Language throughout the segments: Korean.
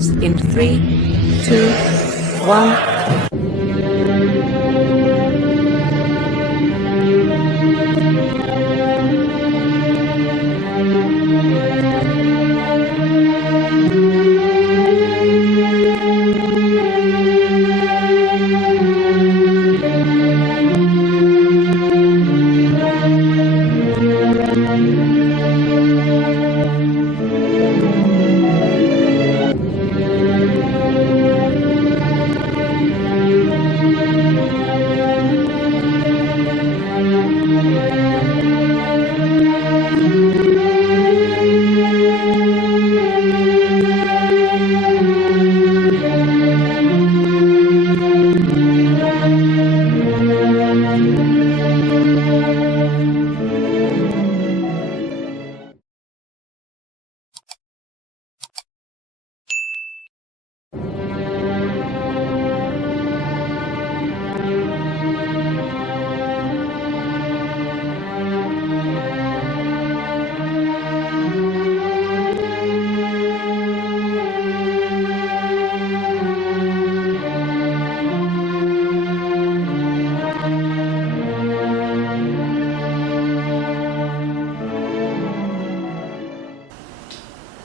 begins in 3, 2, 1.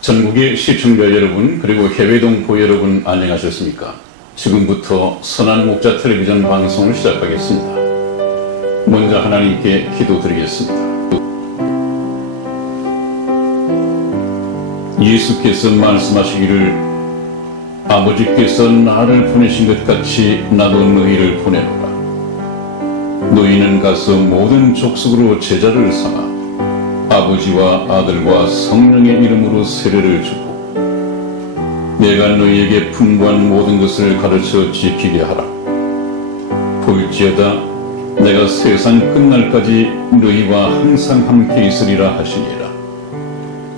전국의 시청자 여러분, 그리고 해외 동포 여러분, 안녕하셨습니까? 지금부터 선한 목자 텔레비전 방송을 시작하겠습니다. 먼저 하나님께 기도드리겠습니다. 예수께서 말씀하시기를 아버지께서 나를 보내신 것 같이 나도 너희를 보내노라. 너희는 가서 모든 족속으로 제자를 삼아 아버지와 아들과 성령의 이름으로 세례를 주고 내가 너희에게 분부한 모든 것을 가르쳐 지키게 하라. 볼지어다 내가 세상 끝날까지 너희와 항상 함께 있으리라 하시니라.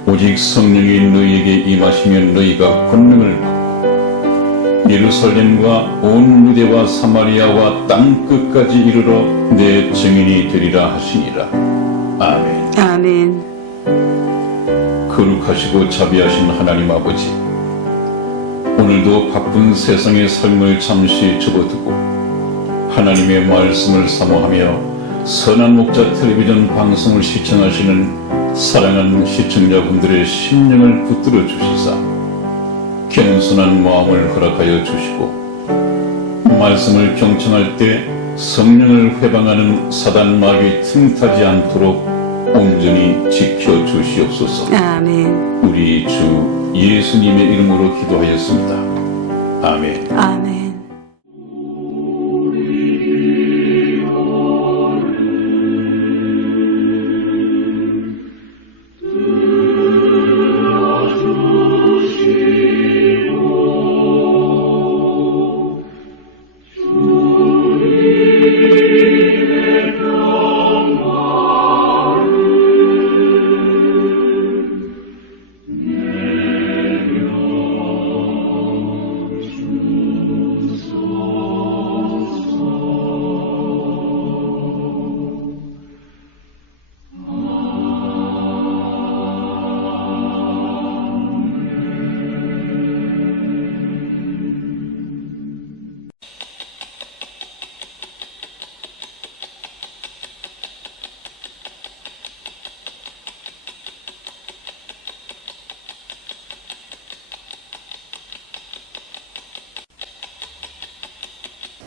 오직 성령이 너희에게 임하시면 너희가 권능을 받고 예루살렘과 온 유대와 사마리아와 땅 끝까지 이르러 내 증인이 되리라 하시니라. 아멘. 아멘. 거룩하시고 자비하신 하나님 아버지, 오늘도 바쁜 세상의 삶을 잠시 접어두고 하나님의 말씀을 사모하며 선한 목자 텔레비전 방송을 시청하시는 사랑하는 시청자분들의 심령을 붙들어 주시사 겸손한 마음을 허락하여 주시고 말씀을 경청할 때 성령을 회방하는 사단 마귀 틈타지 않도록 온전히 지켜주시옵소서. 아멘. 우리 주 예수님의 이름으로 기도하였습니다. 아멘. 아멘.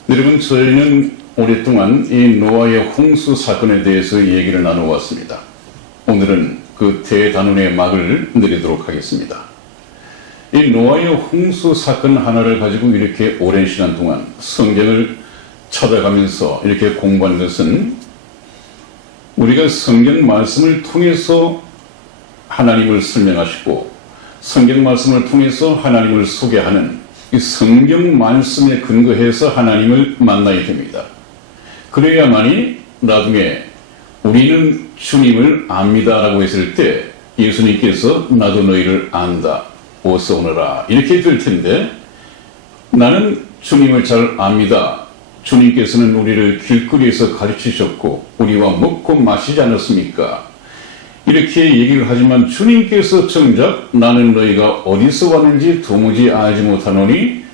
여러분, 저희는 오랫동안 이 노아의 홍수 사건에 대해서 얘기를 나눠왔습니다. 오늘은 그 대단원의 막을 내리도록 하겠습니다. 이 노아의 홍수 사건 하나를 가지고 이렇게 오랜 시간 동안 성경을 찾아가면서 이렇게 공부한 것은 우리가 성경 말씀을 통해서 하나님을 설명하시고 성경 말씀을 통해서 하나님을 소개하는 이 성경 말씀에 근거해서 하나님을 만나야 됩니다. 그래야만이 나중에 우리는 주님을 압니다 라고 했을 때 예수님께서 나도 너희를 안다 어서 오너라 이렇게 될 텐데, 나는 주님을 잘 압니다. 주님께서는 우리를 길거리에서 가르치셨고 우리와 먹고 마시지 않았습니까? 이렇게 얘기를 하지만 주님께서 정작 나는 너희가 어디서 왔는지 도무지 알지 못하노니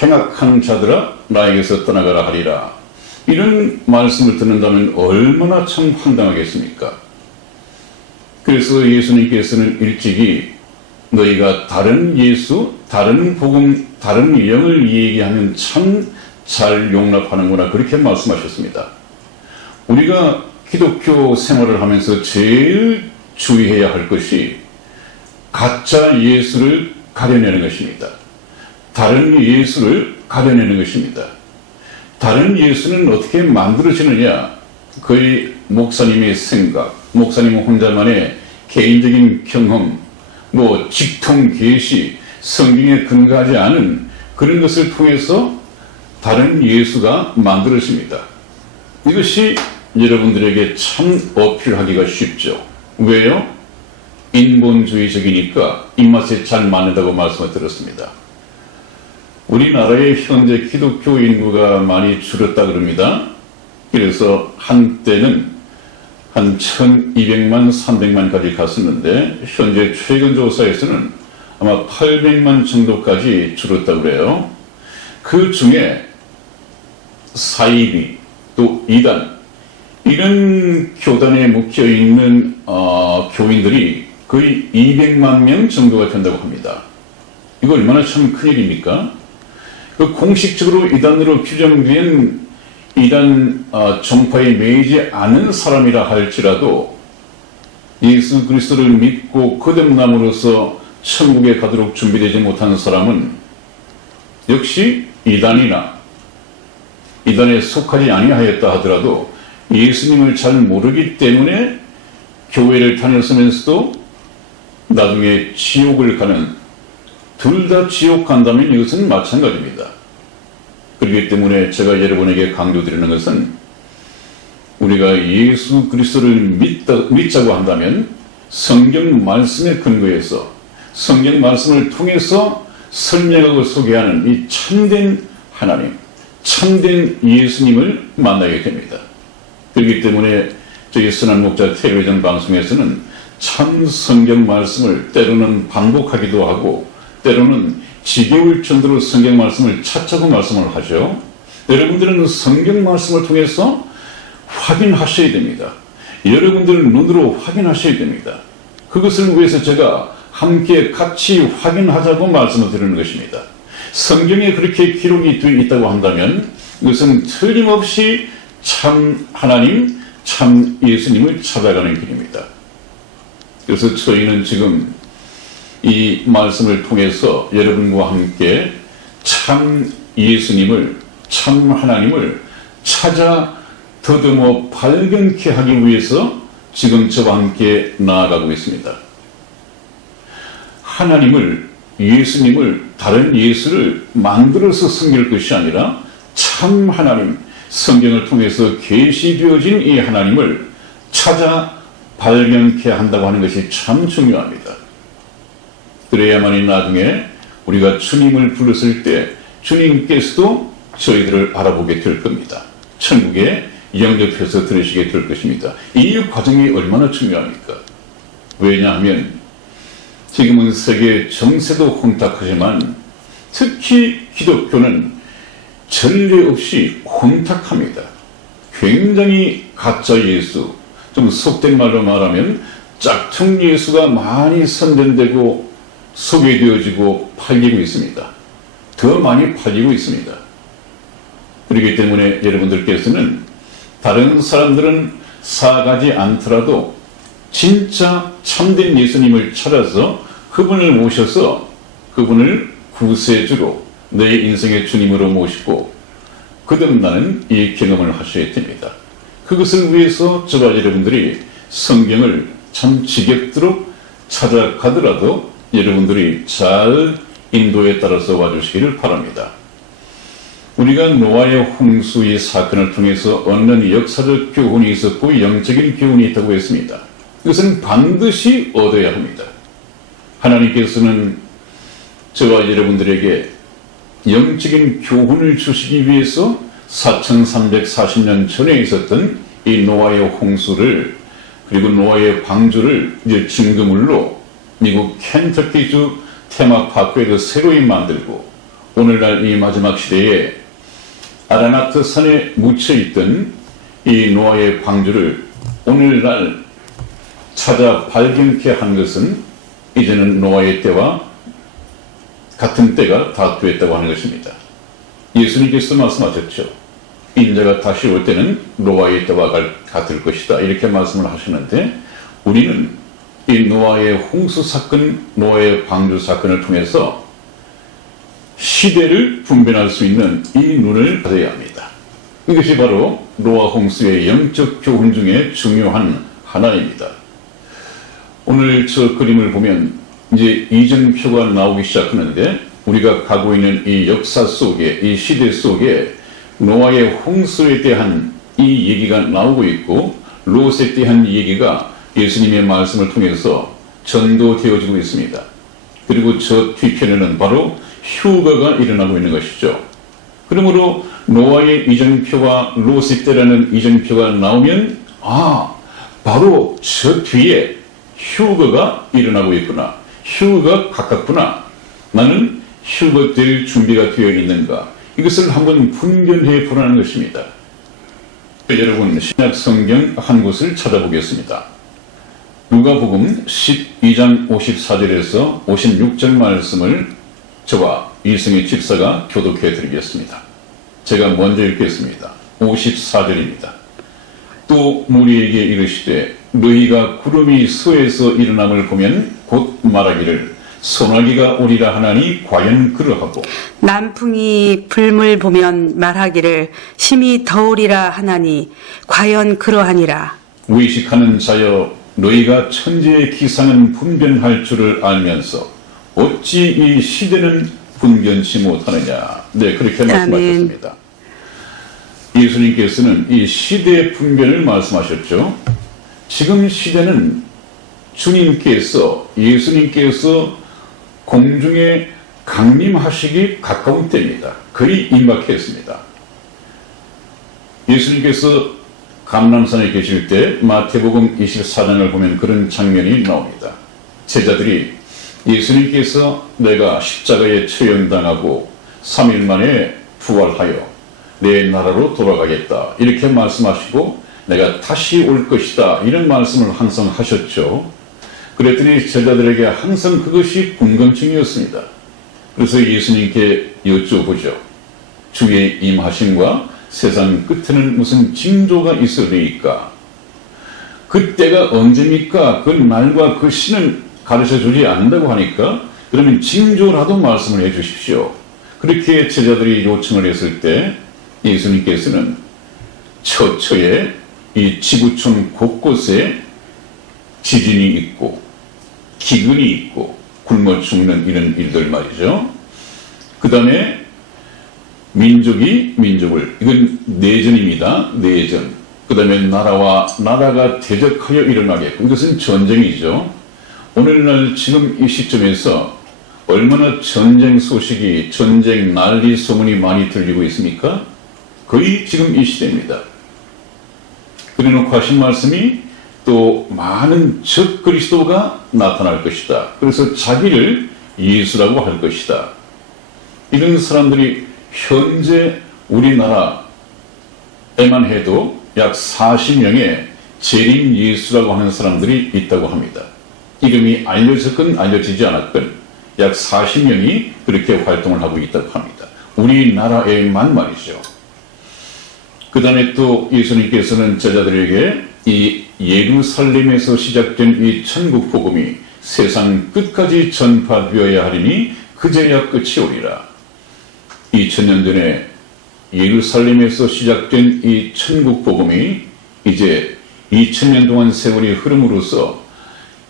행악한 자들아 나에게서 떠나가라 하리라. 이런 말씀을 듣는다면 얼마나 참 황당하겠습니까? 그래서 예수님께서는 일찍이 너희가 다른 예수, 다른 복음, 다른 영을 얘기하면 참 잘 용납하는구나 그렇게 말씀하셨습니다. 우리가 기독교 생활을 하면서 제일 주의해야 할 것이 가짜 예수를 가려내는 것입니다. 다른 예수를 가려내는 것입니다. 다른 예수는 어떻게 만들어지느냐? 거의 목사님의 생각, 목사님 혼자만의 개인적인 경험, 직통 계시, 성경에 근거하지 않은 그런 것을 통해서 다른 예수가 만들어집니다. 이것이 여러분들에게 참 어필하기가 쉽죠. 왜요? 인본주의적이니까 입맛에 잘 맞는다고 말씀을 들었습니다. 우리나라의 현재 기독교 인구가 많이 줄었다 그럽니다. 그래서 한때는 한 1200만, 300만까지 갔었는데 현재 최근 조사에서는 아마 800만 정도까지 줄었다 그래요. 그 중에 사이비, 또 이단, 이런 교단에 묶여 있는 교인들이 거의 200만 명 정도가 된다고 합니다. 이거 얼마나 참 큰일입니까? 그 공식적으로 이단으로 규정된 이단 정파에 매이지 않은 사람이라 할지라도 예수 그리스도를 믿고 거듭남으로써 천국에 가도록 준비되지 못한 사람은 역시 이단에 속하지 아니하였다 하더라도 예수님을 잘 모르기 때문에 교회를 다녔으면서도 나중에 지옥을 가는, 둘 다 지옥 간다면 이것은 마찬가지입니다. 그렇기 때문에 제가 여러분에게 강조드리는 것은 우리가 예수 그리스도를 믿자고 한다면 성경 말씀에 근거해서 성경 말씀을 통해서 설명하고 소개하는 이 참된 하나님, 참된 예수님을 만나게 됩니다. 그렇기 때문에 저희 선한 목자 텔레비전 방송에서는 참 성경 말씀을 때로는 반복하기도 하고 때로는 지겨울 정도로 성경 말씀을 찾자고 말씀을 하죠. 여러분들은 성경 말씀을 통해서 확인하셔야 됩니다. 여러분들 눈으로 확인하셔야 됩니다. 그것을 위해서 제가 함께 같이 확인하자고 말씀을 드리는 것입니다. 성경에 그렇게 기록이 되어 있다고 한다면 이것은 틀림없이 참 하나님, 참 예수님을 찾아가는 길입니다. 그래서 저희는 지금 이 말씀을 통해서 여러분과 함께 참 예수님을, 참 하나님을 찾아 더듬어 발견케 하기 위해서 지금 저와 함께 나아가고 있습니다. 하나님을, 예수님을, 다른 예수를 만들어서 섬길 것이 아니라 참 하나님, 성경을 통해서 계시되어진 이 하나님을 찾아 발견케 한다고 하는 것이 참 중요합니다. 그래야만이 나중에 우리가 주님을 불렀을 때 주님께서도 저희들을 알아보게 될 겁니다. 천국에 영접해서 들으시게 될 것입니다. 이 과정이 얼마나 중요합니까? 왜냐하면 지금은 세계 정세도 혼탁하지만 특히 기독교는 전례 없이 혼탁합니다. 굉장히 가짜 예수, 좀 속된 말로 말하면 짝퉁 예수가 많이 선전되고 소개되어지고 팔리고 있습니다. 더 많이 팔리고 있습니다. 그렇기 때문에 여러분들께서는 다른 사람들은 사가지 않더라도 진짜 참된 예수님을 찾아서 그분을 모셔서 그분을 구세주로 내 인생의 주님으로 모시고 거듭나는 이 경험을 하셔야 됩니다. 그것을 위해서 저와 여러분들이 성경을 참 지겹도록 찾아가더라도 여러분들이 잘 인도에 따라서 와주시기를 바랍니다. 우리가 노아의 홍수의 사건을 통해서 얻는 역사적 교훈이 있었고 영적인 교훈이 있다고 했습니다. 이것은 반드시 얻어야 합니다. 하나님께서는 저와 여러분들에게 영적인 교훈을 주시기 위해서 4340년 전에 있었던 이 노아의 홍수를 그리고 노아의 방주를 이제 증거물로 미국 켄터키주 테마파크에도 새로이 만들고, 오늘날 이 마지막 시대에 아라나트 산에 묻혀있던 이 노아의 방주를 오늘날 찾아 발견케 한 것은 이제는 노아의 때와 같은 때가 다 되었다고 하는 것입니다. 예수님께서 말씀하셨죠. 인자가 다시 올 때는 노아의 때와 같을 것이다, 이렇게 말씀을 하셨는데, 우리는 이 노아의 홍수 사건, 노아의 방주 사건을 통해서 시대를 분별할 수 있는 이 눈을 가져야 합니다. 이것이 바로 노아 홍수의 영적 교훈 중에 중요한 하나입니다. 오늘 저 그림을 보면 이제 이정표가 나오기 시작하는데, 우리가 가고 있는 이 역사 속에, 이 시대 속에 노아의 홍수에 대한 이 얘기가 나오고 있고, 롯에 대한 얘기가 예수님의 말씀을 통해서 전도되어지고 있습니다. 그리고 저 뒤편에는 바로 휴거가 일어나고 있는 것이죠. 그러므로 노아의 이정표와 롯의 때라는 이정표가 나오면, 바로 저 뒤에 휴거가 일어나고 있구나, 휴거가 가깝구나, 나는 휴거될 준비가 되어 있는가, 이것을 한번 분별해 보라는 것입니다. 여러분, 신약 성경 한 곳을 찾아보겠습니다. 누가복음 12장 54절에서 56절 말씀을 저와 이승희 집사가 교독해 드리겠습니다. 제가 먼저 읽겠습니다. 54절입니다. 또 무리에게 이르시되 너희가 구름이 서에서 일어남을 보면 곧 말하기를 소나기가 오리라 하나니 과연 그러하고, 남풍이 불물 보면 말하기를 심히 더우리라 하나니 과연 그러하니라. 의식하는 자여, 너희가 천지의 기상은 분변할 줄을 알면서 어찌 이 시대는 분변치 못하느냐. 네, 그렇게 말씀하셨습니다. 예수님께서는 이 시대의 분변을 말씀하셨죠. 지금 시대는 주님께서, 예수님께서 공중에 강림하시기 가까운 때입니다. 거의 임박했습니다. 예수님께서 감람산에 계실 때 마태복음 24장을 보면 그런 장면이 나옵니다. 제자들이 예수님께서 내가 십자가에 처형당하고 3일 만에 부활하여 내 나라로 돌아가겠다, 이렇게 말씀하시고 내가 다시 올 것이다, 이런 말씀을 항상 하셨죠. 그랬더니 제자들에게 항상 그것이 궁금증이었습니다. 그래서 예수님께 여쭤보죠. 주의 임하심과 세상 끝에는 무슨 징조가 있으리까? 그때가 언제입니까? 그 날과 그 시는 가르쳐주지 않는다고 하니까 그러면 징조라도 말씀을 해 주십시오. 그렇게 제자들이 요청을 했을 때 예수님께서는 처처에 이 지구촌 곳곳에 지진이 있고 기근이 있고 굶어 죽는 이런 일들 말이죠. 그 다음에 민족이 민족을, 이건 내전입니다. 내전. 그 다음에 나라와 나라가 대적하여 일어나겠고, 이것은 전쟁이죠. 오늘날 지금 이 시점에서 얼마나 전쟁 소식이, 전쟁 난리 소문이 많이 들리고 있습니까? 거의 지금 이 시대입니다. 그래놓고 하신 말씀이 또 많은 적 그리스도가 나타날 것이다. 그래서 자기를 예수라고 할 것이다. 이런 사람들이 현재 우리나라에만 해도 약 40명의 재림 예수라고 하는 사람들이 있다고 합니다. 이름이 알려졌건 알려지지 않았건 약 40명이 그렇게 활동을 하고 있다고 합니다. 우리나라에만 말이죠. 그 다음에 또 예수님께서는 제자들에게 이 예루살렘에서 시작된 이 천국 복음이 세상 끝까지 전파되어야 하리니 그제야 끝이 오리라. 2000년 전에 예루살렘에서 시작된 이 천국 복음이 이제 2000년 동안 세월이 흐름으로써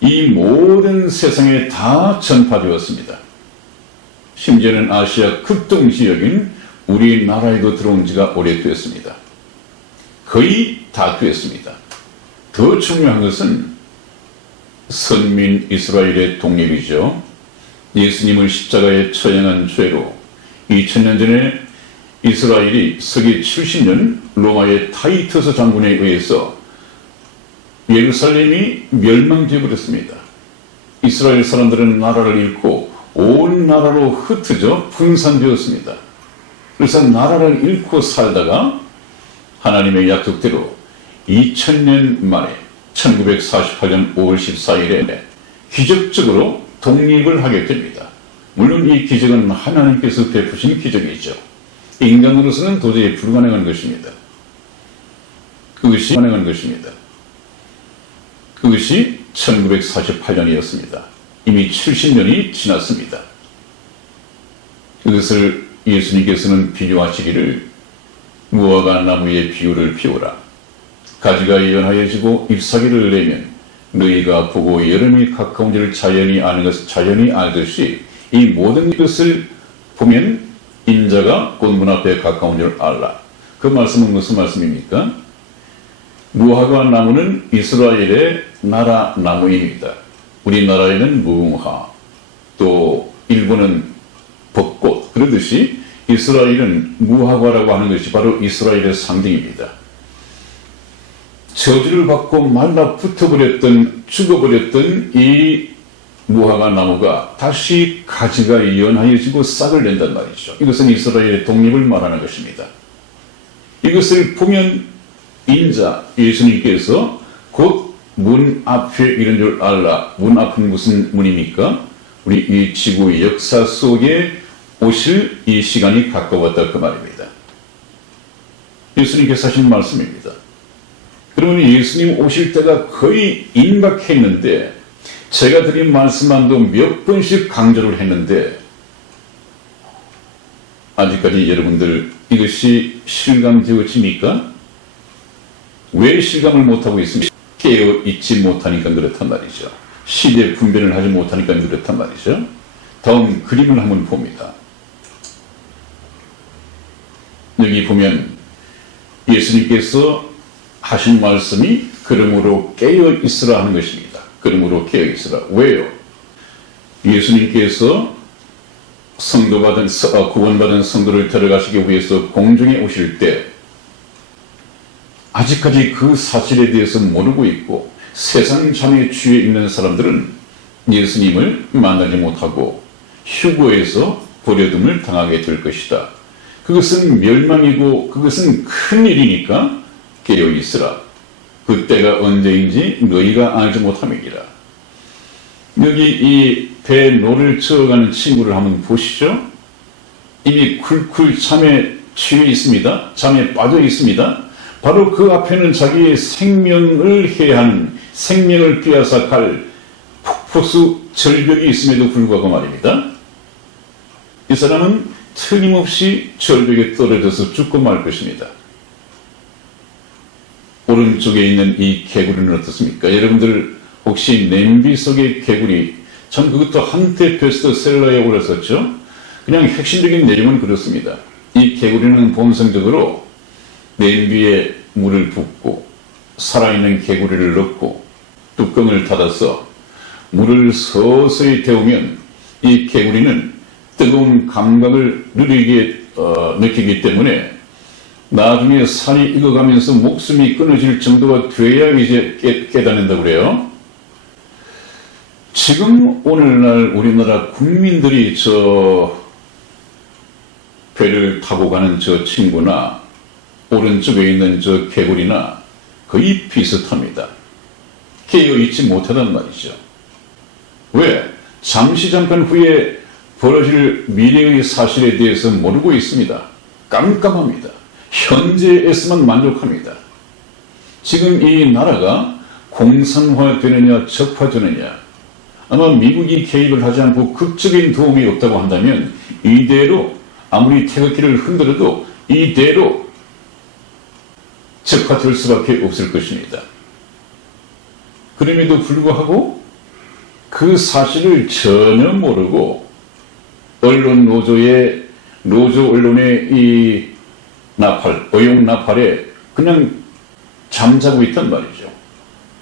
이 모든 세상에 다 전파되었습니다. 심지어는 아시아 극동 지역인 우리나라에도 들어온 지가 오래되었습니다. 거의 다 되었습니다. 더 중요한 것은 선민 이스라엘의 독립이죠. 예수님을 십자가에 처형한 죄로 2000년 전에 이스라엘이 서기 70년 로마의 타이터스 장군에 의해서 예루살렘이 멸망되어 버렸습니다. 이스라엘 사람들은 나라를 잃고 온 나라로 흩어져 분산되었습니다. 그래서 나라를 잃고 살다가 하나님의 약속대로 2000년 만에 1948년 5월 14일에 기적적으로 독립을 하게 됩니다. 물론 이 기적은 하나님께서 베푸신 기적이죠. 인간으로서는 도저히 불가능한 것입니다. 그것이 1948년이었습니다. 이미 70년이 지났습니다. 그것을 예수님께서는 비유하시기를 무화과 나무의 비유를 피우라. 가지가 연하여지고 잎사귀를 내면 너희가 보고 여름이 가까운 줄 자연이 알듯이 이 모든 것을 보면 인자가 곧 문 앞에 가까운 줄 알라. 그 말씀은 무슨 말씀입니까? 무화과 나무는 이스라엘의 나라 나무입니다. 우리나라에는 무화, 또 일본은 벚꽃, 그러듯이 이스라엘은 무화과라고 하는 것이 바로 이스라엘의 상징입니다. 저주를 받고 말라붙어버렸던, 죽어버렸던 이 무화과 나무가 다시 가지가 연하여지고 싹을 낸단 말이죠. 이것은 이스라엘의 독립을 말하는 것입니다. 이것을 보면 인자, 예수님께서 곧 문 앞에 이런 줄 알라. 문 앞은 무슨 문입니까? 우리 이 지구의 역사 속에 오실 이 시간이 가까웠다 그 말입니다. 예수님께서 하신 말씀입니다. 그러면 예수님 오실 때가 거의 임박했는데 제가 드린 말씀만도 몇 번씩 강조를 했는데 아직까지 여러분들 이것이 실감되어집니까? 왜 실감을 못하고 있습니까? 깨어있지 못하니까 그렇단 말이죠. 시대 분별을 하지 못하니까 그렇단 말이죠. 다음 그림을 한번 봅니다. 여기 보면 예수님께서 하신 말씀이 그러므로 깨어있으라 하는 것입니다. 그러므로 깨어있으라. 왜요? 예수님께서 구원받은 성도를 데려가시기 위해서 공중에 오실 때 아직까지 그 사실에 대해서 모르고 있고 세상 잠에 취해 있는 사람들은 예수님을 만나지 못하고 휴거에서 버려둠을 당하게 될 것이다. 그것은 멸망이고 그것은 큰 일이니까 깨어있으라. 그때가 언제인지 너희가 알지 못함이니라. 여기 이 배 노를 저어가는 친구를 한번 보시죠. 이미 쿨쿨 잠에 취해 있습니다. 잠에 빠져 있습니다. 바로 그 앞에는 자기의 생명을 해한, 생명을 빼앗아 갈 폭포수 절벽이 있음에도 불구하고 말입니다. 이 사람은 틀림없이 절벽에 떨어져서 죽고 말 것입니다. 오른쪽에 있는 이 개구리는 어떻습니까? 여러분들 혹시 냄비 속의 개구리, 전 그것도 한때 베스트셀러에 올랐었죠. 그냥 핵심적인 내용은 그렇습니다. 이 개구리는 본성적으로 냄비에 물을 붓고 살아있는 개구리를 넣고 뚜껑을 닫아서 물을 서서히 데우면 이 개구리는 뜨거운 감각을 느끼기 때문에 나중에 살이 익어가면서 목숨이 끊어질 정도가 돼야 이제 깨닫는다고 그래요. 지금 오늘날 우리나라 국민들이 저 배를 타고 가는 저 친구나 오른쪽에 있는 저 개구리나 거의 비슷합니다. 깨어있지 못하단 말이죠. 왜? 잠깐 후에 벌어질 미래의 사실에 대해서 모르고 있습니다. 깜깜합니다. 현재에서만 만족합니다. 지금 이 나라가 공산화되느냐 적화되느냐, 아마 미국이 개입을 하지 않고 극적인 도움이 없다고 한다면 이대로 아무리 태극기를 흔들어도 이대로 적화될 수밖에 없을 것입니다. 그럼에도 불구하고 그 사실을 전혀 모르고 노조 언론의 이 어용 나팔에 그냥 잠자고 있단 말이죠.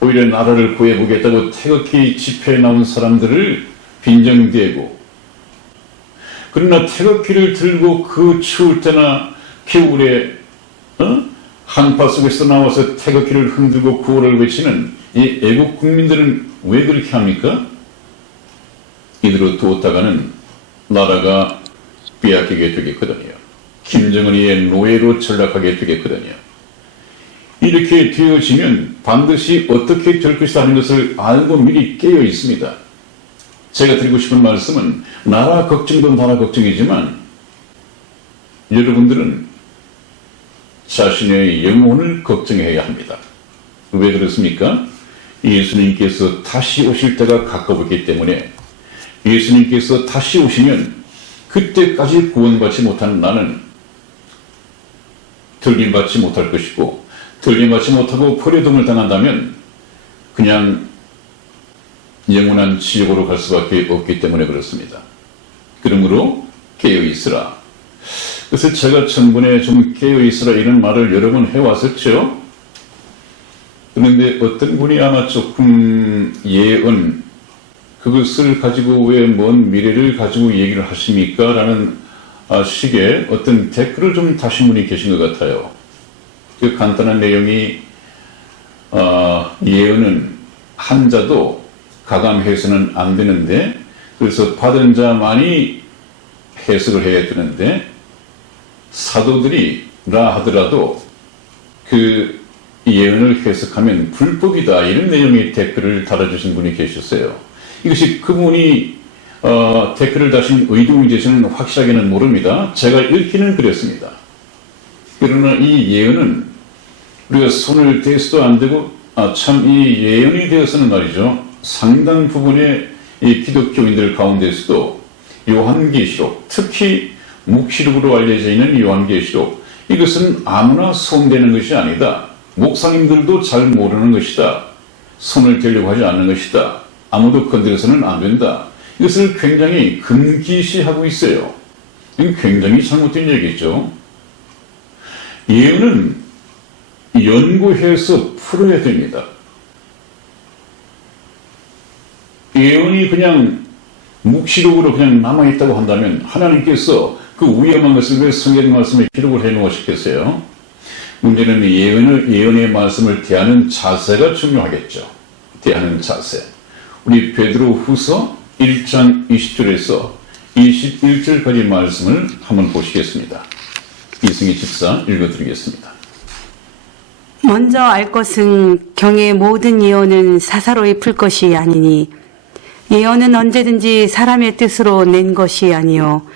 오히려 나라를 구해보겠다고 태극기 집회에 나온 사람들을 빈정대고, 그러나 태극기를 들고 그 추울 때나 겨울에 한파 속에서 나와서 태극기를 흔들고 구호를 외치는 이 애국 국민들은 왜 그렇게 합니까? 이대로 두었다가는 나라가 빼앗기게 되겠거든요. 김정은이의 노예로 전락하게 되겠거든요. 이렇게 되어지면 반드시 어떻게 될 것이다 하는 것을 알고 미리 깨어 있습니다. 제가 드리고 싶은 말씀은 나라 걱정도 나라 걱정이지만 여러분들은 자신의 영혼을 걱정해야 합니다. 왜 그렇습니까? 예수님께서 다시 오실 때가 가까웠기 때문에 예수님께서 다시 오시면 그때까지 구원받지 못하는 나는 들림받지 못할 것이고 들림받지 못하고 포로동을 당한다면 그냥 영원한 지옥으로 갈 수밖에 없기 때문에 그렇습니다. 그러므로 깨어있으라. 그래서 제가 전번에 좀 깨어있으라 이런 말을 여러 번 해왔었죠. 그런데 어떤 분이 아마 조금 예언 그것을 가지고 왜 먼 미래를 가지고 얘기를 하십니까? 라는 식의 어떤 댓글을 좀 다신 분이 계신 것 같아요. 그 간단한 내용이 예언은 한 자도 가감해서는 안 되는데 그래서 받은 자만이 해석을 해야 되는데 사도들이라 하더라도 그 예언을 해석하면 불법이다 이런 내용의 댓글을 달아주신 분이 계셨어요. 이것이 그분이 댓글을 다신 의도인지 저는 확실하게는 모릅니다. 제가 읽기는 그랬습니다. 그러나 이 예언은 우리가 손을 대서도 안 되고 참 이 예언이 되어서는 말이죠. 상당 부분의 이 기독교인들 가운데서도 요한계시록, 특히 묵시록으로 알려져 있는 요한계시록, 이것은 아무나 손대는 것이 아니다. 목사님들도 잘 모르는 것이다. 손을 대려고 하지 않는 것이다. 아무도 건드려서는 안 된다. 이것을 굉장히 금기시하고 있어요. 이건 굉장히 잘못된 얘기죠. 예언은 연구해서 풀어야 됩니다. 예언이 그냥 묵시록으로 그냥 남아있다고 한다면 하나님께서 그 위험한 것을 왜 성경 말씀에 기록을 해놓으셨겠어요? 문제는 예언의 말씀을 대하는 자세가 중요하겠죠. 대하는 자세. 우리 베드로 후서 1장 20절에서 21절까지 말씀을 한번 보시겠습니다. 이승희 집사 읽어드리겠습니다. 먼저 알 것은 경의 모든 예언은 사사로이 풀 것이 아니니 예언은 언제든지 사람의 뜻으로 낸 것이 아니요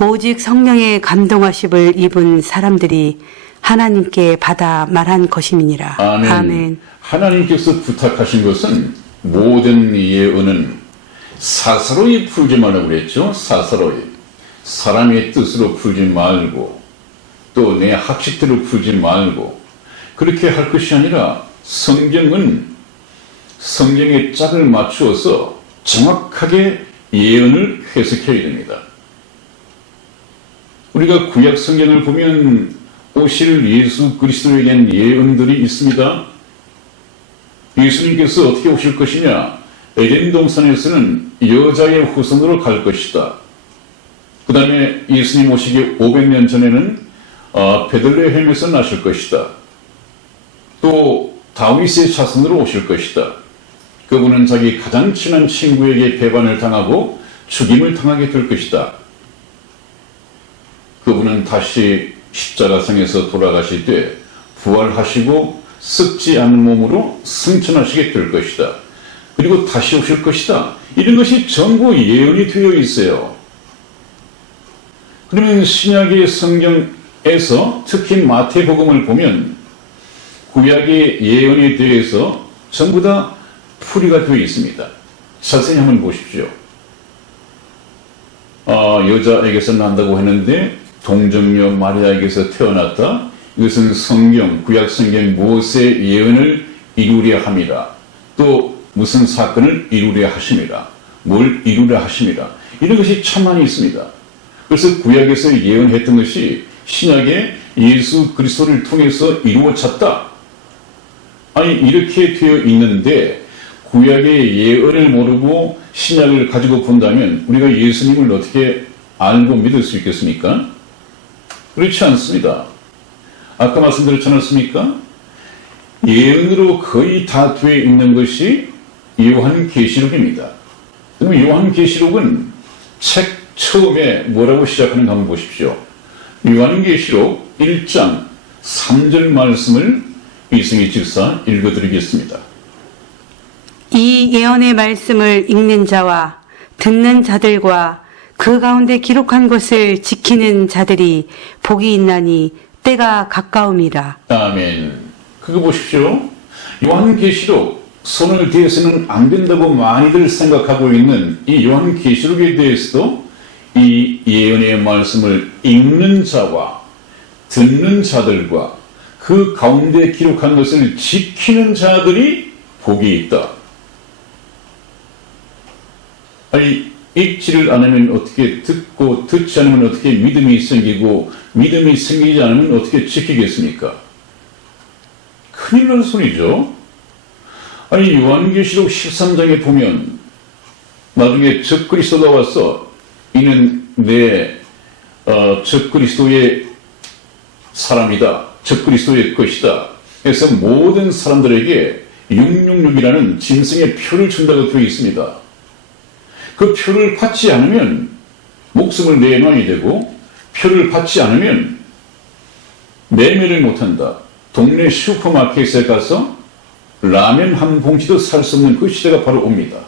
오직 성령의 감동하심을 입은 사람들이 하나님께 받아 말한 것임이니라. 아멘. 아멘. 하나님께서 부탁하신 것은 모든 예언은 사사로이 풀지 말라고 그랬죠. 사사로이. 사람의 뜻으로 풀지 말고 또 내 학식대로 풀지 말고 그렇게 할 것이 아니라 성경은 성경의 짝을 맞추어서 정확하게 예언을 해석해야 됩니다. 우리가 구약 성경을 보면 오실 예수 그리스도에 대한 예언들이 있습니다. 예수님께서 어떻게 오실 것이냐? 에덴 동산에서는 여자의 후손으로 갈 것이다. 그 다음에 예수님 오시기 500년 전에는 베들레헴에서 나실 것이다. 또 다윗의 자손으로 오실 것이다. 그분은 자기 가장 친한 친구에게 배반을 당하고 죽임을 당하게 될 것이다. 그분은 다시 십자가상에서 돌아가실 때 부활하시고 썩지 않는 몸으로 승천하시게 될 것이다. 그리고 다시 오실 것이다. 이런 것이 전부 예언이 되어 있어요. 그러면 신약의 성경에서 특히 마태복음을 보면 구약의 예언에 대해서 전부 다 풀이가 되어 있습니다. 자세히 한번 보십시오. 여자에게서 난다고 했는데 동정녀 마리아에게서 태어났다. 이것은 성경, 구약 성경 모세 예언을 이루려 함이라. 또 무슨 사건을 이루려 하심이라. 뭘 이루려 하심이라. 이런 것이 참 많이 있습니다. 그래서 구약에서 예언했던 것이 신약에 예수 그리스도를 통해서 이루어졌다. 아니 이렇게 되어 있는데 구약의 예언을 모르고 신약을 가지고 본다면 우리가 예수님을 어떻게 알고 믿을 수 있겠습니까? 그렇지 않습니다. 아까 말씀드렸지 않았습니까? 예언으로 거의 다 되어 있는 것이 요한계시록입니다. 그럼 요한계시록은 책 처음에 뭐라고 시작하는가 한번 보십시오. 요한계시록 1장 3절 말씀을 이승희 집사 읽어드리겠습니다. 이 예언의 말씀을 읽는 자와 듣는 자들과 그 가운데 기록한 것을 지키는 자들이 복이 있나니 때가 가까움이라. 아멘. 그거 보십시오. 요한계시록 손을 대해서는 안 된다고 많이들 생각하고 있는 이 요한계시록에 대해서도 이 예언의 말씀을 읽는 자와 듣는 자들과 그 가운데 기록한 것을 지키는 자들이 복이 있다. 아니, 읽지를 않으면 어떻게 듣고 듣지 않으면 어떻게 믿음이 생기고 믿음이 생기지 않으면 어떻게 지키겠습니까? 큰일 날 소리죠. 아니, 요한계시록 13장에 보면 나중에 적그리스도가 와서 이는 내 적그리스도의 사람이다, 적그리스도의 것이다 해서 모든 사람들에게 666이라는 짐승의 표를 준다고 되어 있습니다. 그 표를 받지 않으면 목숨을 내놔야 되고, 표를 받지 않으면 매매를 못한다. 동네 슈퍼마켓에 가서 라면 한 봉지도 살 수 없는 그 시대가 바로 옵니다.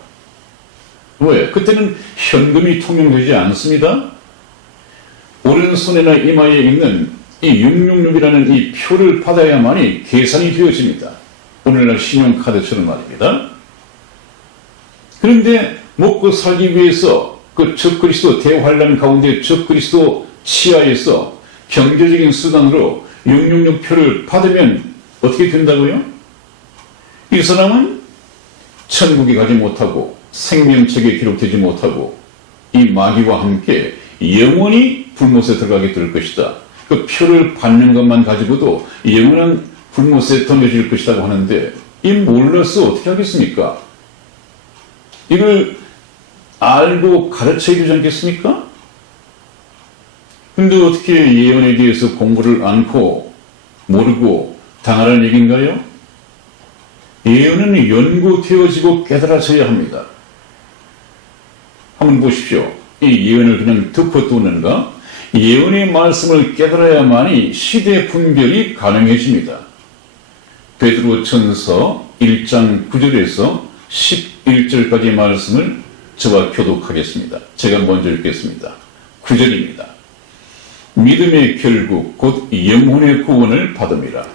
왜? 그때는 현금이 통용되지 않습니다. 오른손이나 이마에 있는 이 666이라는 이 표를 받아야만이 계산이 되어집니다. 오늘날 신용카드처럼 말입니다. 그런데 먹고 살기 위해서 그 적그리스도 대환란 가운데 적그리스도 치하에서 경제적인 수단으로 666표를 받으면 어떻게 된다고요? 이 사람은 천국에 가지 못하고 생명책에 기록되지 못하고 이 마귀와 함께 영원히 불못에 들어가게 될 것이다. 그 표를 받는 것만 가지고도 영원한 불못에 던져질 것이라고 하는데, 이 몰라서 어떻게 하겠습니까? 이걸 알고 가르쳐야 되지 않겠습니까? 근데 어떻게 예언에 대해서 공부를 않고 모르고 당하라는 얘기인가요? 예언은 연구되어지고 깨달아져야 합니다. 한번 보십시오. 이 예언을 그냥 덮어두는가? 예언의 말씀을 깨달아야만이 시대 분별이 가능해집니다. 베드로전서 1장 9절에서 11절까지 말씀을 저와 교독하겠습니다. 제가 먼저 읽겠습니다. 9절입니다. 믿음의 결국 곧 영혼의 구원을 받음이라.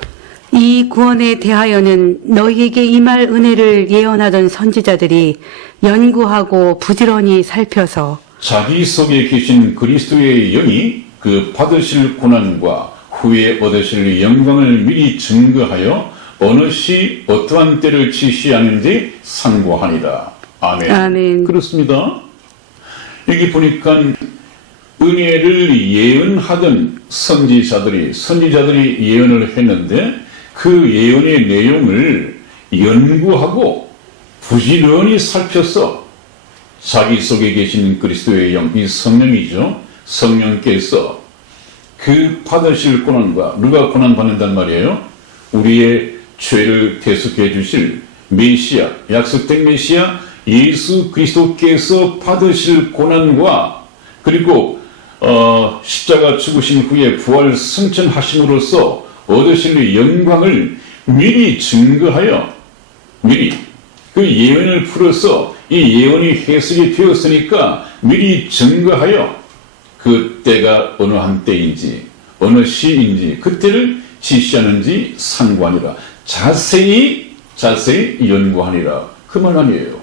이 구원에 대하여는 너희에게 임할 은혜를 예언하던 선지자들이 연구하고 부지런히 살펴서 자기 속에 계신 그리스도의 영이 그 받으실 고난과 후에 얻으실 영광을 미리 증거하여 어느 시 어떠한 때를 지시하는지 상고하니라. 아멘. 아멘. 그렇습니다. 여기 보니까 은혜를 예언하던 선지자들이 예언을 했는데 그 예언의 내용을 연구하고 부지런히 살펴서 자기 속에 계신 그리스도의 영, 이 성령이죠. 성령께서 그 받으실 고난과, 누가 고난 받는단 말이에요? 우리의 죄를 대속해 주실 메시아, 약속된 메시아 예수 그리스도께서 받으실 고난과, 그리고 십자가 죽으신 후에 부활 승천하심으로써 얻으실 영광을 미리 증거하여, 미리 그 예언을 풀어서 이 예언이 해석이 되었으니까 미리 증거하여 그 때가 어느 한때인지 어느 시인지 그때를 지시하는지 상고하니라. 자세히 연구하니라. 그 말 아니에요.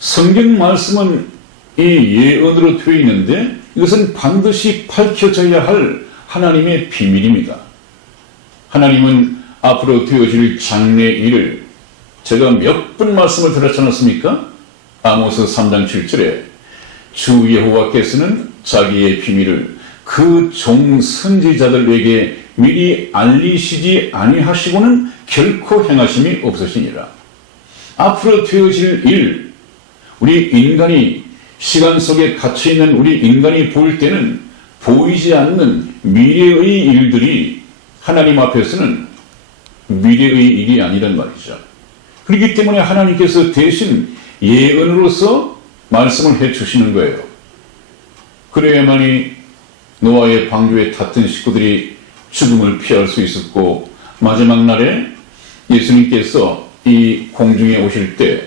성경 말씀은 이 예언으로 되어 있는데 이것은 반드시 밝혀져야 할 하나님의 비밀입니다. 하나님은 앞으로 되어질 장래 일을, 제가 몇 번 말씀을 드렸지 않았습니까? 아모스 3장 7절에 주 여호와께서는 자기의 비밀을 그 종 선지자들에게 미리 알리시지 아니하시고는 결코 행하심이 없으시니라. 앞으로 되어질 일, 우리 인간이 시간 속에 갇혀있는 우리 인간이 볼 때는 보이지 않는 미래의 일들이 하나님 앞에서는 미래의 일이 아니란 말이죠. 그렇기 때문에 하나님께서 대신 예언으로서 말씀을 해주시는 거예요. 그래야만이 노아의 방주에 탔던 식구들이 죽음을 피할 수 있었고, 마지막 날에 예수님께서 이 공중에 오실 때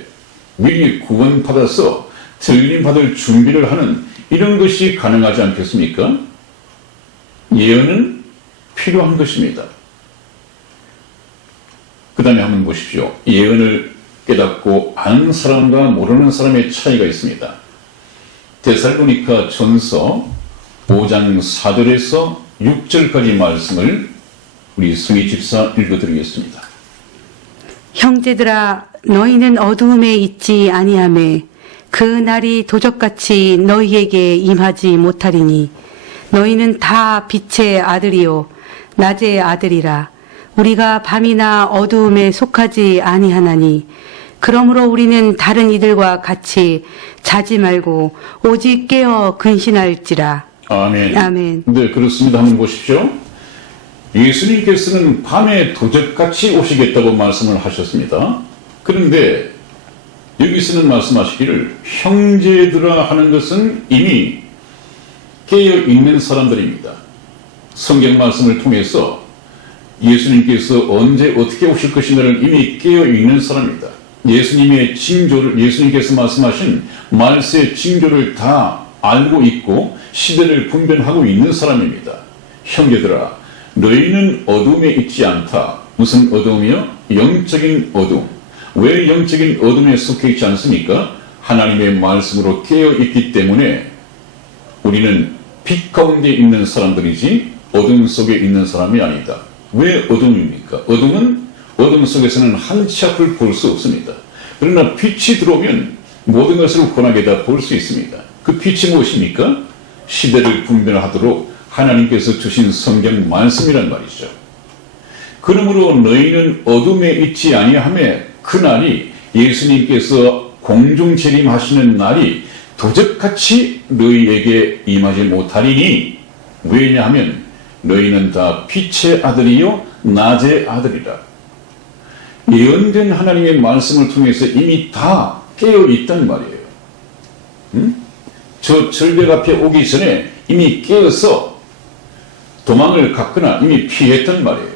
미리 구원받아서 들림받을 준비를 하는 이런 것이 가능하지 않겠습니까? 예언은 필요한 것입니다. 그 다음에 한번 보십시오. 예언을 깨닫고 아는 사람과 모르는 사람의 차이가 있습니다. 데살로니가 전서 5장 4절에서 6절까지 말씀을 우리 승희 집사 읽어드리겠습니다. 형제들아 너희는 어두움에 있지 아니하매 그 날이 도적같이 너희에게 임하지 못하리니 너희는 다 빛의 아들이요 낮의 아들이라. 우리가 밤이나 어두움에 속하지 아니하나니 그러므로 우리는 다른 이들과 같이 자지 말고 오직 깨어 근신할지라. 아멘. 아멘. 네, 그렇습니다. 한번 보십시오. 예수님께서는 밤에 도적같이 오시겠다고 말씀을 하셨습니다. 그런데 여기서는 말씀하시기를 형제들아 하는 것은 이미 깨어 있는 사람들입니다. 성경 말씀을 통해서 예수님께서 언제 어떻게 오실 것인가를 이미 깨어 있는 사람입니다. 예수님의 징조를, 예수님께서 말씀하신 말세의 징조를 다 알고 있고 시대를 분별하고 있는 사람입니다. 형제들아 너희는 어둠에 있지 않다. 무슨 어둠이요? 영적인 어둠. 왜 영적인 어둠에 속해 있지 않습니까? 하나님의 말씀으로 깨어 있기 때문에 우리는 빛 가운데 있는 사람들이지 어둠 속에 있는 사람이 아니다. 왜 어둠입니까? 어둠 속에서는 한 치 앞을 볼 수 없습니다. 그러나 빛이 들어오면 모든 것을 환하게 다 볼 수 있습니다. 그 빛이 무엇입니까? 시대를 분별하도록 하나님께서 주신 성경 말씀이란 말이죠. 그러므로 너희는 어둠에 있지 아니하며 그날이 예수님께서 공중 재림하시는 날이 도적같이 너희에게 임하지 못하리니 왜냐하면 너희는 다 빛의 아들이요 낮의 아들이라. 예언된 하나님의 말씀을 통해서 이미 다 깨어 있단 말이에요. 저 절벽 앞에 오기 전에 이미 깨어서 도망을 갔거나 이미 피했단 말이에요.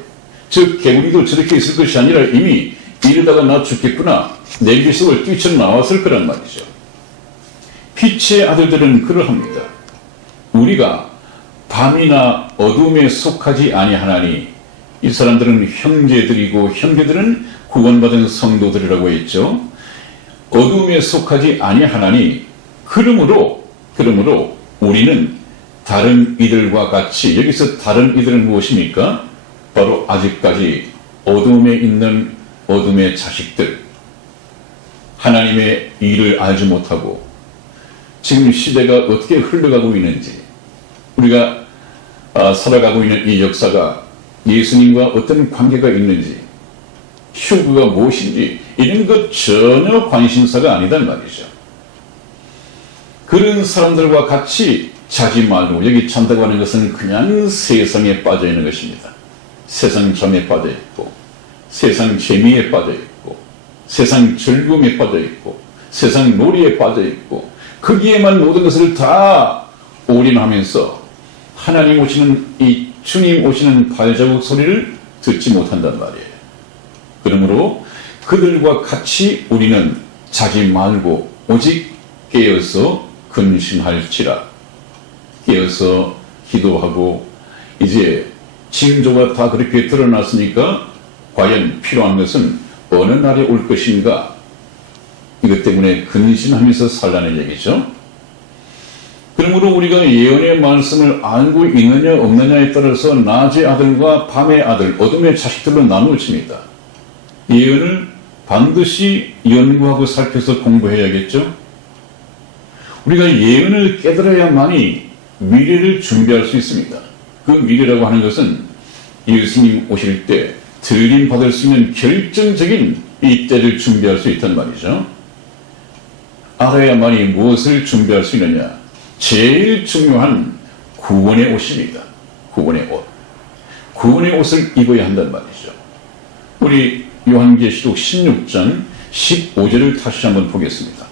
저 개구리도 저렇게 있을 것이 아니라 이미 이러다가 나 죽겠구나 내기 속을 뛰쳐나왔을 거란 말이죠. 빛의 아들들은 그러합니다. 우리가 밤이나 어둠에 속하지 아니하나니 이 사람들은 형제들이고 형제들은 구원받은 성도들이라고 했죠. 어둠에 속하지 아니하나니 그러므로 우리는 다른 이들과 같이, 여기서 다른 이들은 무엇입니까? 바로 아직까지 어둠에 있는 어둠의 자식들, 하나님의 일을 알지 못하고 지금 시대가 어떻게 흘러가고 있는지, 우리가 살아가고 있는 이 역사가 예수님과 어떤 관계가 있는지, 휴거가 무엇인지 이런 것 전혀 관심사가 아니단 말이죠. 그런 사람들과 같이 자지 말고, 여기 잔다고 하는 것은 그냥 세상에 빠져 있는 것입니다. 세상 잠에 빠져 있고, 세상 재미에 빠져 있고, 세상 즐거움에 빠져 있고, 세상 놀이에 빠져 있고, 거기에만 모든 것을 다 올인하면서 하나님 오시는, 이 주님 오시는 발자국 소리를 듣지 못한단 말이에요. 그러므로 그들과 같이 우리는 자지 말고 오직 깨어서 근신할지라. 깨어서 기도하고, 이제 징조가 다 그렇게 드러났으니까 과연 필요한 것은 어느 날에 올 것인가, 이것 때문에 근신하면서 살라는 얘기죠. 그러므로 우리가 예언의 말씀을 알고 있느냐 없느냐에 따라서 낮의 아들과 밤의 아들, 어둠의 자식들로 나누어집니다. 예언을 반드시 연구하고 살펴서 공부해야겠죠. 우리가 예언을 깨달아야만이 미래를 준비할 수 있습니다. 그 미래라고 하는 것은 예수님 오실 때 들림 받을 수 있는 결정적인 이 때를 준비할 수 있단 말이죠. 알아야만이 무엇을 준비할 수 있느냐. 제일 중요한 구원의 옷입니다. 구원의 옷. 구원의 옷을 입어야 한단 말이죠. 우리 요한계시록 16장 15절을 다시 한번 보겠습니다.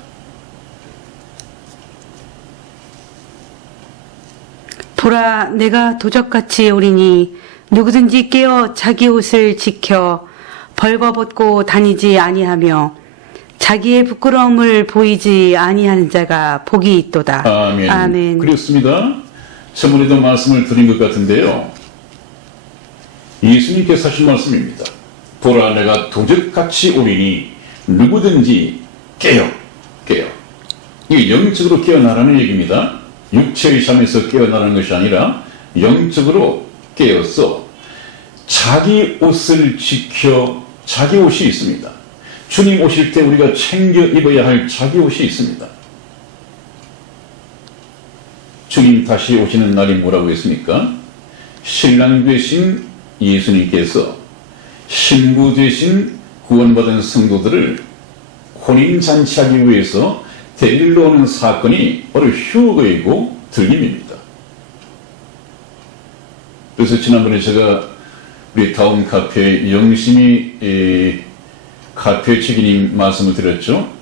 보라, 내가 도적같이 오리니 누구든지 깨어 자기 옷을 지켜 벌거벗고 다니지 아니하며 자기의 부끄러움을 보이지 아니하는 자가 복이 있도다. 아멘. 아멘. 그렇습니다. 저번에도 말씀을 드린 것 같은데요. 예수님께서 하신 말씀입니다. 보라, 내가 도적같이 오리니 누구든지 깨어. 이게 영적으로 깨어나라는 얘기입니다. 육체의 삶에서 깨어나는 것이 아니라 영적으로 깨어서 자기 옷을 지켜. 자기 옷이 있습니다. 주님 오실 때 우리가 챙겨 입어야 할 자기 옷이 있습니다. 주님 다시 오시는 날이 뭐라고 했습니까? 신랑 되신 예수님께서 신부 되신 구원받은 성도들을 혼인잔치하기 위해서 데리러 오는 사건이 바로 휴거이고 들림입니다. 그래서 지난번에 제가 우리 다운 카페 영심이 카페 책임님 말씀을 드렸죠.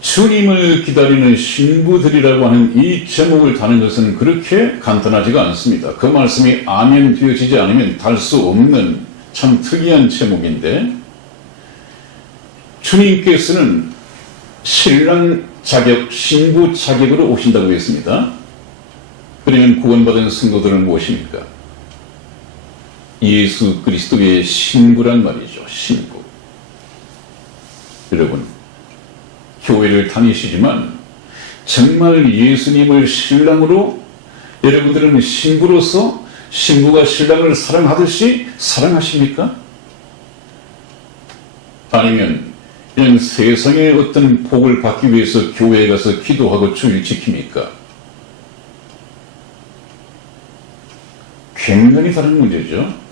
주님을 기다리는 신부들이라고 하는 이 제목을 다는 것은 그렇게 간단하지가 않습니다. 그 말씀이 아멘 되어지지 않으면 달 수 없는 참 특이한 제목인데, 주님께서는 신랑 자격, 신부 자격으로 오신다고 했습니다. 그러면 구원받은 성도들은 무엇입니까? 예수 그리스도의 신부란 말이죠. 신부. 여러분, 교회를 다니시지만 정말 예수님을 신랑으로, 여러분들은 신부로서 신부가 신랑을 사랑하듯이 사랑하십니까? 아니면 그냥 세상의 어떤 복을 받기 위해서 교회에 가서 기도하고 주일 지킵니까? 굉장히 다른 문제죠.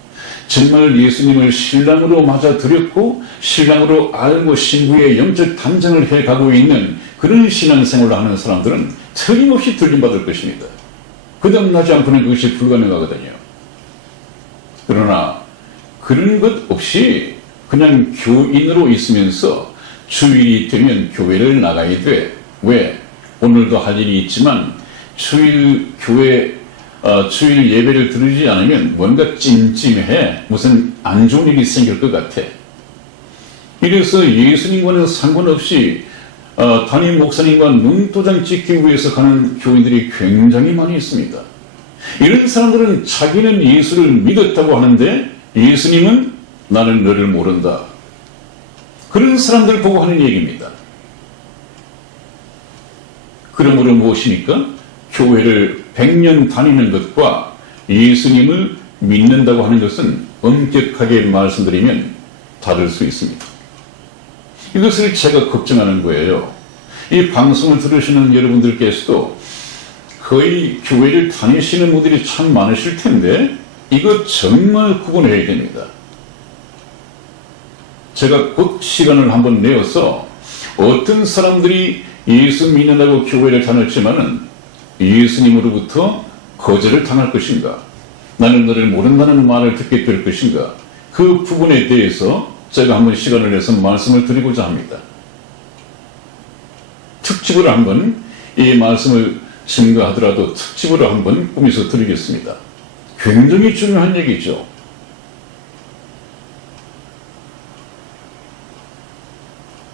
정말 예수님을 신랑으로 맞아들였고 신랑으로 알고 신부의 영적 담장을 해가고 있는 그런 신앙생활을 하는 사람들은 틀림없이 들림받을 것입니다. 거듭나지 않고는 그것이 불가능하거든요. 그러나 그런 것 없이 그냥 교인으로 있으면서 주일이 되면 교회를 나가야 돼. 왜? 오늘도 할 일이 있지만 주일 예배를 드리지 않으면 뭔가 찜찜해. 무슨 안 좋은 일이 생길 것 같아. 이래서 예수님과는 상관없이 담임 목사님과 눈도장 찍기 위해서 가는 교인들이 굉장히 많이 있습니다. 이런 사람들은 자기는 예수를 믿었다고 하는데 예수님은 나는 너를 모른다. 그런 사람들 보고 하는 얘기입니다. 그러므로 무엇입니까? 교회를 100년 다니는 것과 예수님을 믿는다고 하는 것은 엄격하게 말씀드리면 다를 수 있습니다. 이것을 제가 걱정하는 거예요. 이 방송을 들으시는 여러분들께서도 거의 교회를 다니시는 분들이 참 많으실 텐데 이거 정말 구분해야 됩니다. 제가 곧 시간을 한번 내어서 어떤 사람들이 예수 믿는다고 교회를 다녔지만은 예수님으로부터 거절을 당할 것인가, 나는 너를 모른다는 말을 듣게 될 것인가, 그 부분에 대해서 제가 한번 시간을 내서 말씀을 드리고자 합니다. 특집으로 한번 이 말씀을 증거하더라도 특집으로 한번 꾸며서 드리겠습니다. 굉장히 중요한 얘기죠.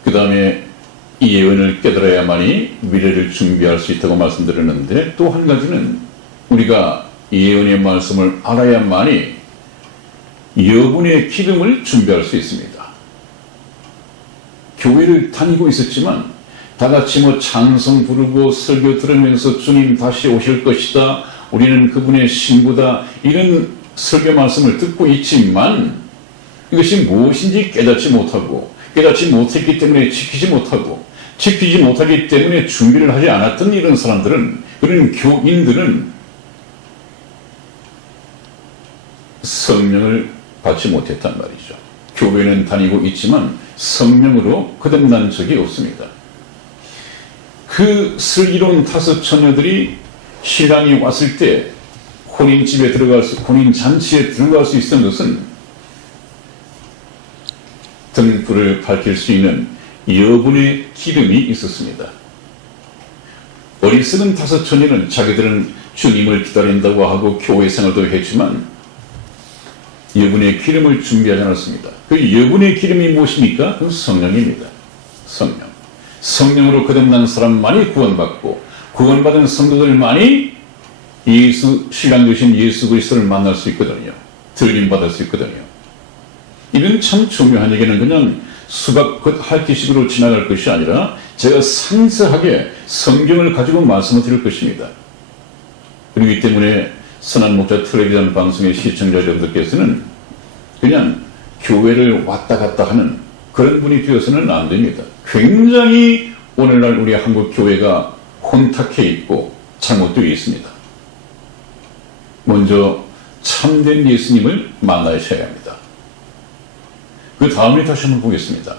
그 다음에 이 예언을 깨달아야만이 미래를 준비할 수 있다고 말씀드렸는데, 또 한 가지는 우리가 예언의 말씀을 알아야만이 여분의 기름을 준비할 수 있습니다. 교회를 다니고 있었지만 다 같이 찬송 부르고 설교 들으면서 주님 다시 오실 것이다, 우리는 그분의 신부다, 이런 설교 말씀을 듣고 있지만 이것이 무엇인지 깨닫지 못했기 때문에 지키지 못하기 때문에 준비를 하지 않았던 이런 사람들은, 그런 교인들은 성령을 받지 못했단 말이죠. 교회는 다니고 있지만 성령으로 거듭난 적이 없습니다. 그 슬기로운 5 처녀들이 신랑이 왔을 때 혼인 잔치에 들어갈 수 있었던 것은 등불을 밝힐 수 있는 여분의 기름이 있었습니다. 어리석은 다섯 처녀는 자기들은 주님을 기다린다고 하고 교회 생활도 했지만 여분의 기름을 준비하지 않았습니다. 그 여분의 기름이 무엇입니까? 그 성령입니다. 성령. 성령으로 거듭난 사람만이 구원받고 구원받은 성도들만이 신랑 되신 예수 그리스도를 만날 수 있거든요. 들림받을 수 있거든요. 이건 참 중요한 얘기는 그냥 수박 핥기식으로 지나갈 것이 아니라 제가 상세하게 성경을 가지고 말씀을 드릴 것입니다. 그렇기 때문에 선한 목자 텔레비전 방송의 시청자 여러분들께서는 그냥 교회를 왔다 갔다 하는 그런 분이 되어서는 안 됩니다. 굉장히 오늘날 우리 한국 교회가 혼탁해 있고 잘못되어 있습니다. 먼저 참된 예수님을 만나셔야 합니다. 그 다음에 다시 한번 보겠습니다.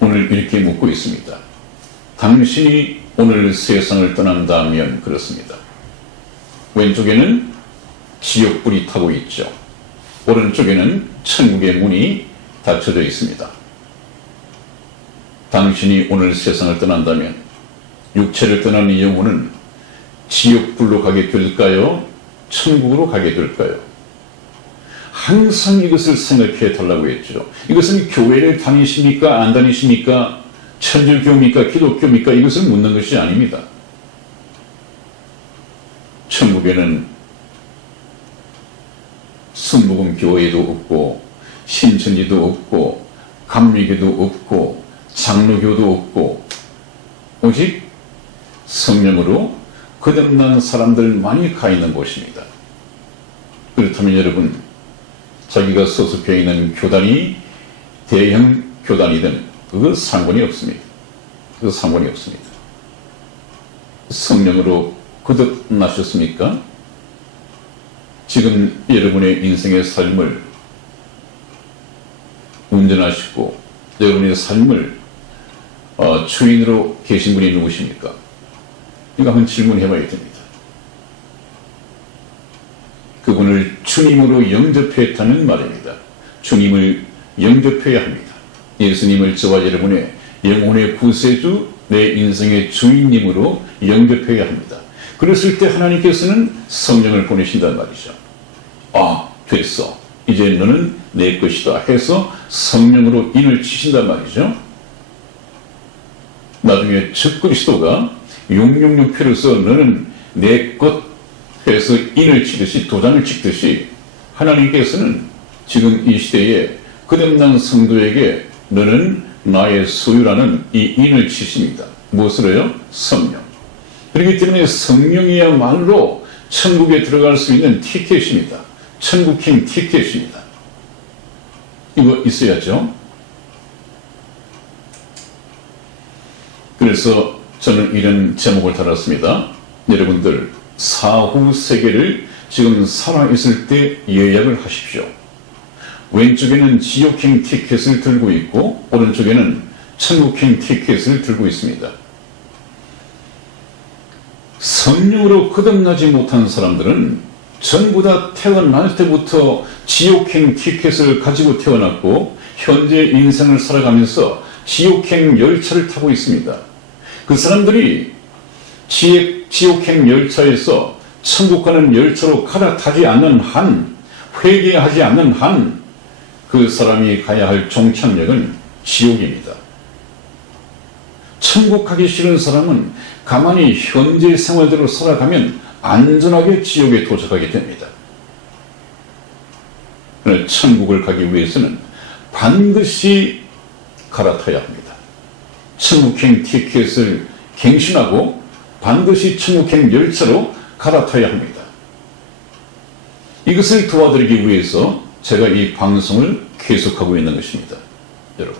오늘 이렇게 묻고 있습니다. 당신이 오늘 세상을 떠난다면 그렇습니다. 왼쪽에는 지옥불이 타고 있죠. 오른쪽에는 천국의 문이 닫혀져 있습니다. 당신이 오늘 세상을 떠난다면 육체를 떠난 이 영혼은 지옥불로 가게 될까요? 천국으로 가게 될까요? 항상 이것을 생각해 달라고 했죠. 이것은 교회를 다니십니까? 안 다니십니까? 천주교입니까? 기독교입니까? 이것을 묻는 것이 아닙니다. 천국에는 순복음 교회도 없고 신천지도 없고 감리교도 없고 장로교도 없고 오직 성령으로 거듭난 사람들만이 가 있는 곳입니다. 그렇다면 여러분, 자기가 소속해 있는 교단이 대형 교단이든 그거 상관이 없습니다. 그거 상관이 없습니다. 성령으로 거듭나셨습니까? 지금 여러분의 인생의 삶을 운전하시고 여러분의 삶을 주인으로 계신 분이 누구십니까? 이거 한번 질문해 봐야 됩니다. 그분을 주님으로 영접했다는 말입니다. 주님을 영접해야 합니다. 예수님을 저와 여러분의 영혼의 구세주, 내 인생의 주인님으로 영접해야 합니다. 그랬을 때 하나님께서는 성령을 보내신단 말이죠. 아, 됐어. 이제 너는 내 것이다 해서 성령으로 인을 치신단 말이죠. 나중에 적그리스도가 666표를 써 너는 내 것 해서 인을 치듯이 도장을 찍듯이 하나님께서는 지금 이 시대에 거듭난 성도에게 너는 나의 소유라는 이 인을 치십니다. 무엇으로요? 성령. 그렇기 때문에 성령이야말로 천국에 들어갈 수 있는 티켓입니다. 천국행 티켓입니다. 이거 있어야죠. 그래서 저는 이런 제목을 달았습니다. 여러분들 사후 세계를 지금 살아있을 때 예약을 하십시오. 왼쪽에는 지옥행 티켓을 들고 있고 오른쪽에는 천국행 티켓을 들고 있습니다. 성령으로 거듭나지 못한 사람들은 전부 다 태어날 때부터 지옥행 티켓을 가지고 태어났고 현재 인생을 살아가면서 지옥행 열차를 타고 있습니다. 그 사람들이 지옥행 열차에서 천국 가는 열차로 갈아타지 않는 한, 회개하지 않는 한 그 사람이 가야 할 종착역은 지옥입니다. 천국 가기 싫은 사람은 가만히 현재 생활대로 살아가면 안전하게 지옥에 도착하게 됩니다. 그러나 천국을 가기 위해서는 반드시 갈아타야 합니다. 천국행 티켓을 갱신하고 반드시 천국행 열차로 갈아타야 합니다. 이것을 도와드리기 위해서 제가 이 방송을 계속하고 있는 것입니다. 여러분,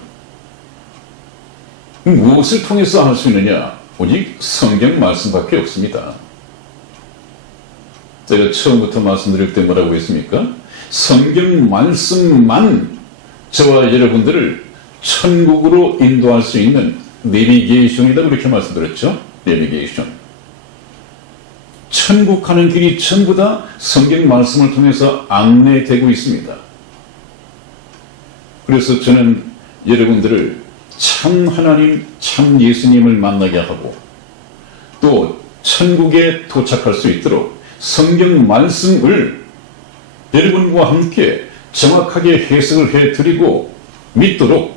무엇을 통해서 할 수 있느냐? 오직 성경 말씀밖에 없습니다. 제가 처음부터 말씀드릴 때 뭐라고 했습니까? 성경 말씀만 저와 여러분들을 천국으로 인도할 수 있는 내비게이션이다 그렇게 말씀드렸죠. 내비게이션. 천국 가는 길이 전부 다 성경 말씀을 통해서 안내되고 있습니다. 그래서 저는 여러분들을 참 하나님, 참 예수님을 만나게 하고 또 천국에 도착할 수 있도록 성경 말씀을 여러분과 함께 정확하게 해석을 해드리고 믿도록,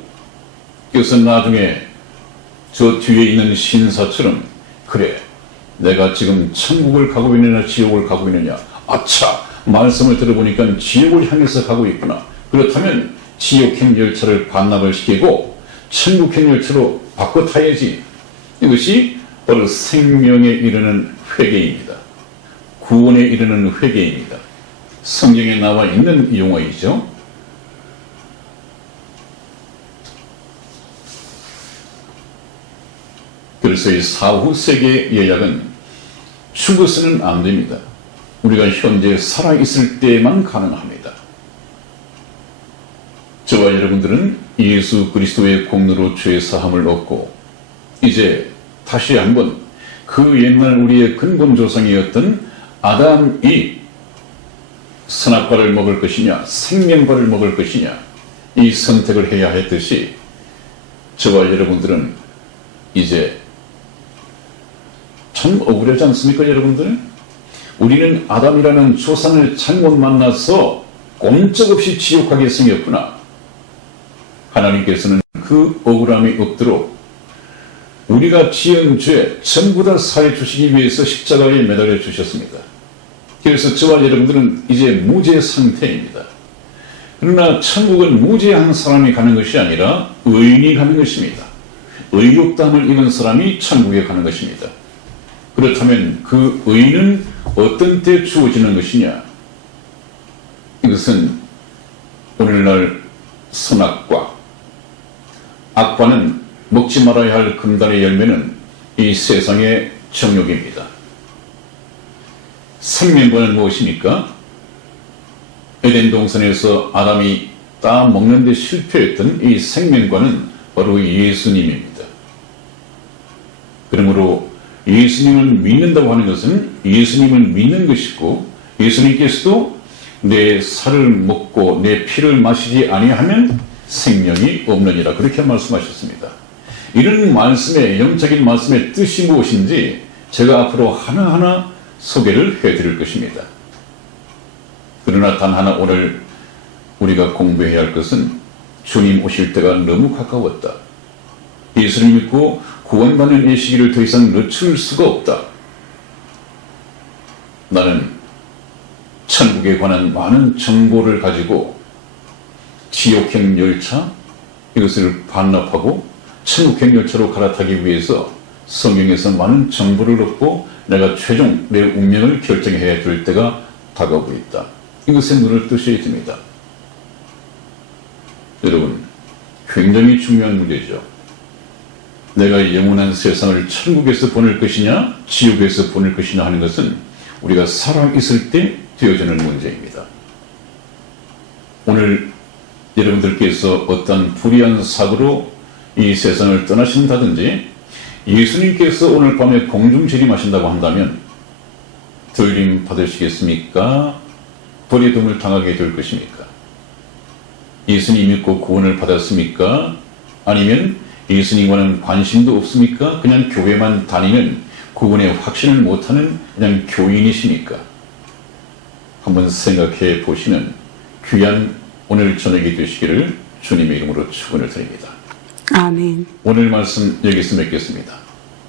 그래서 나중에 저 뒤에 있는 신사처럼 그래 내가 지금 천국을 가고 있느냐 지옥을 가고 있느냐, 아차 말씀을 들어보니까 지옥을 향해서 가고 있구나, 그렇다면 지옥행 열차를 반납을 시키고 천국행 열차로 바꿔 타야지. 이것이 바로 생명에 이르는 회개입니다. 구원에 이르는 회개입니다. 성경에 나와 있는 용어이죠. 그래서 이 사후 세계 예약은 죽어서는 안 됩니다. 우리가 현재 살아있을 때만 가능합니다. 저와 여러분들은 예수 그리스도의 공로로 죄 사함을 얻고 이제 다시 한번 그 옛날 우리의 근본 조상이었던 아담이 선악과를 먹을 것이냐 생명과를 먹을 것이냐 이 선택을 해야 했듯이 저와 여러분들은 이제 참 억울하지 않습니까, 여러분들? 우리는 아담이라는 조상을 잘못 만나서 꼼짝없이 지옥 가게 생겼구나. 하나님께서는 그 억울함이 없도록 우리가 지은 죄 전부 다 사해 주시기 위해서 십자가에 매달려 주셨습니다. 그래서 저와 여러분들은 이제 무죄 상태입니다. 그러나 천국은 무죄한 사람이 가는 것이 아니라 의인이 가는 것입니다. 의롭다함을 입은 사람이 천국에 가는 것입니다. 그렇다면 그 의인은 어떤 때 주어지는 것이냐? 이것은 오늘날 선악과, 악과는 먹지 말아야 할 금단의 열매는 이 세상의 정욕입니다. 생명과는 무엇입니까? 에덴 동산에서 아담이 따 먹는 데 실패했던 이 생명과는 바로 예수님입니다. 그러므로 예수님을 믿는다고 하는 것은 예수님을 믿는 것이고, 예수님께서도 내 살을 먹고 내 피를 마시지 아니하면 생명이 없느니라 그렇게 말씀하셨습니다. 이런 말씀의 영적인 말씀의 뜻이 무엇인지 제가 앞으로 하나하나 소개를 해드릴 것입니다. 그러나 단 하나 오늘 우리가 공부해야 할 것은 주님 오실 때가 너무 가까웠다. 예수를 믿고 구원받는 이 시기를 더 이상 늦출 수가 없다. 나는 천국에 관한 많은 정보를 가지고 지옥행 열차 이것을 반납하고 천국행 열차로 갈아타기 위해서 성경에서 많은 정보를 얻고 내가 최종 내 운명을 결정해야 될 때가 다가오고 있다. 이것에 눈을 뜨셔야 됩니다. 여러분, 굉장히 중요한 문제죠. 내가 영원한 세상을 천국에서 보낼 것이냐 지옥에서 보낼 것이냐 하는 것은 우리가 살아있을 때 되어지는 문제입니다. 오늘 여러분들께서 어떤 불의한 사고로 이 세상을 떠나신다든지 예수님께서 오늘 밤에 공중 재림하신다고 한다면 들림 받으시겠습니까? 버리둠을 당하게 될 것입니까? 예수님 믿고 구원을 받았습니까? 아니면 예수님과는 관심도 없습니까? 그냥 교회만 다니는 구원에 확신을 못하는 그냥 교인이십니까? 한번 생각해 보시는 귀한 오늘 저녁이 되시기를 주님의 이름으로 축원을 드립니다. 아멘. 오늘 말씀 여기서 맺겠습니다.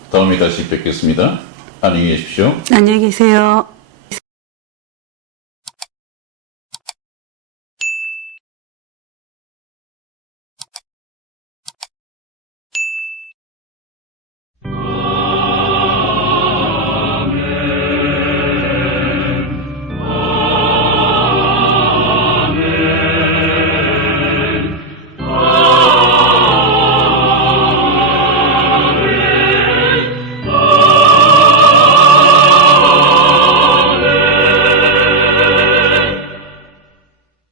다음에 다시 뵙겠습니다. 안녕히 계십시오. 안녕히 계세요.